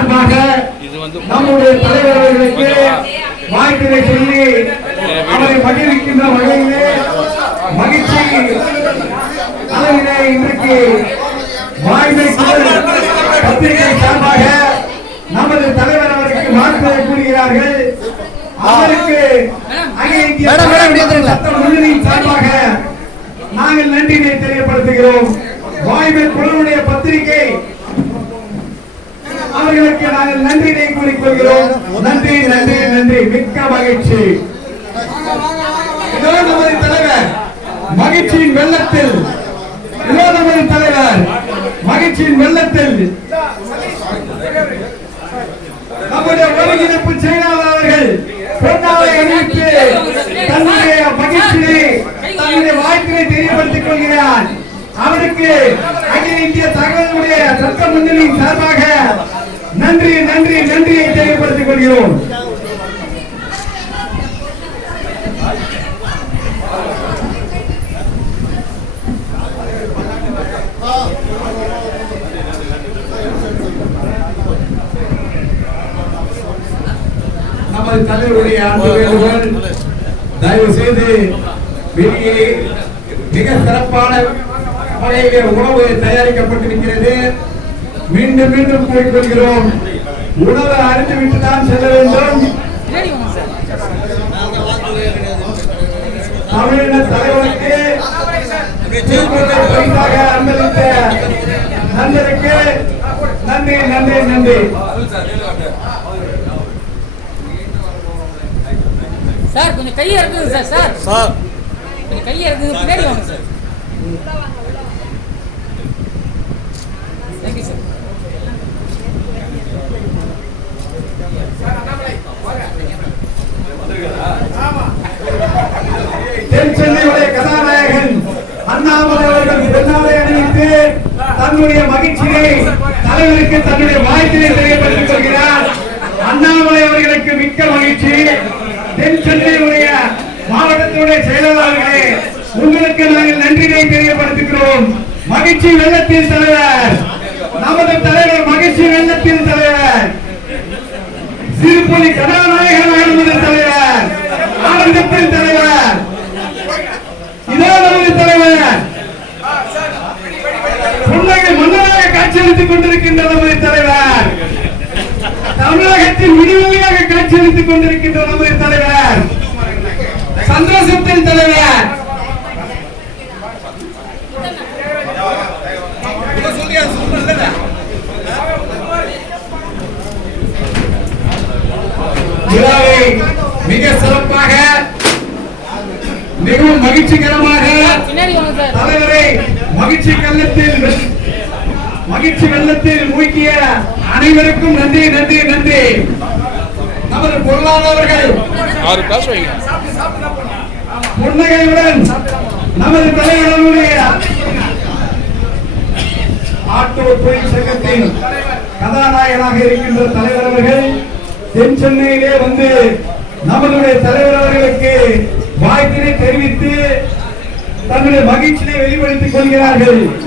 சார்பாக நம்முடைய தலைவர் அவர்களுக்கு சொல்லி அவரை மகிழ்விக்கின்ற வகையிலே மகிழ்ச்சி அளவிலே இன்றைக்கு வாய்மை பத்திரிகை சார்பாக நமது தலைவர் அவருக்கு வாழ்த்துரை கூறுகிறார்கள். அவருக்கு முன்னணியின் சார்பாக நாங்கள் நன்றினை தெரியப்படுத்துகிறோம். வாய்மை குழுவுடைய பத்திரிகை அவர்களுக்கு நாங்கள் நன்றியை கூறிக்கொள்கிறோம். நன்றி நன்றி நன்றி. மிக்க மகிழ்ச்சி. இதோ நமது தலைவர். மகிழ்ச்சியின் வெள்ளத்தில். இதோ நமது தலைவர். மகிழ்ச்சியின் வெள்ளத்தில். நம்முடைய ஒருங்கிணைப்பு செயலாளர்கள் பொன்னாலை அணிவித்து தன்னுடைய மகிழ்ச்சியை தன்னுடைய வாழ்க்கையை தெரியப்படுத்திக் கொள்கிறார். அவருக்கு அகில இந்திய தகவலுடைய சட்ட முன்னணியின் சார்பாக நன்றி நன்றி நன்றியை தெரியப்படுத்திக் கொள்கிறோம். நமது தலைவருடைய அன்பு வேண்டுகோள் தயவு செய்து வெளியே மிக சிறப்பான உணவு தயாரிக்கப்பட்டிருக்கிறது. மீண்டும் மீண்டும் கூறிக்கொள்கிறோம் உணவை அருந்துவிட்டு தான் செல்ல வேண்டும். தமிழின தலைவருக்கு பரிசாக அன்பளித்த நண்பருக்கு நன்றி நன்றி நன்றி. சார் கொஞ்சம் கையை இருக்குங்க சார் சார். சார். கொஞ்சம் கையை இருக்குங்க பின்னாடி வாங்க சார். தேங்க்யூ சார் தென்சென்னையுடைய கதாநாயகன் அண்ணாமலை அவர்கள் பெண்ணாலை அணிவித்து தன்னுடைய மகிழ்ச்சியை தலைவருக்கு தன்னுடைய வாழ்க்கையை தெரியப்படுத்திக் கொள்கிறார். அண்ணாமலை அவர்களுக்கு மிக்க மகிழ்ச்சி. தென் சென்னையுடைய மாவட்டத்தினுடைய செயலாளர்களே உங்களுக்கு நாங்கள் நன்றியை தெரியப்படுத்துகிறோம். மகிழ்ச்சி வெள்ளத்தின் தலைவர். நமது தலைவர் மகிழ்ச்சி வெள்ளத்தின் தலைவர். சிறுபொலி கதாநாயகன் நமது தலைவர் ஆனந்தத்தின் தலைவர் இதோ நமது தலைவர் புன்னகை மன்னராக காட்சியளித்துக் கொண்டிருக்கின்ற நமது தலைவர். தமிழகத்தின் விடுதலையாக காட்சியளித்துக் கொண்டிருக்கின்ற நமது தலைவர். சந்தோஷத்தின் தலைவர். விழாவை மிக சிறப்பாக மிகவும் மகிழ்ச்சிகரமாக தலைவரை மகிழ்ச்சி கள்ளத்தில் மகிழ்ச்சி வெள்ளத்தில் மூழ்கிய அனைவருக்கும் நன்றி நன்றி நன்றி. நமது பொருளாளர்கள் புன்னகையுடன் நமது தலைவர்களுடைய ஆட்டோ தொழில் சங்கத்தின் கதாநாயகனாக இருக்கின்ற தலைவர் அவர்கள் தென் சென்னையிலே வந்து நம்மளுடைய தலைவர் அவர்களுக்கு வாழ்த்தினை தெரிவித்து தன்னுடைய மகிழ்ச்சியை வெளிப்படுத்திக் கொள்கிறார்கள்.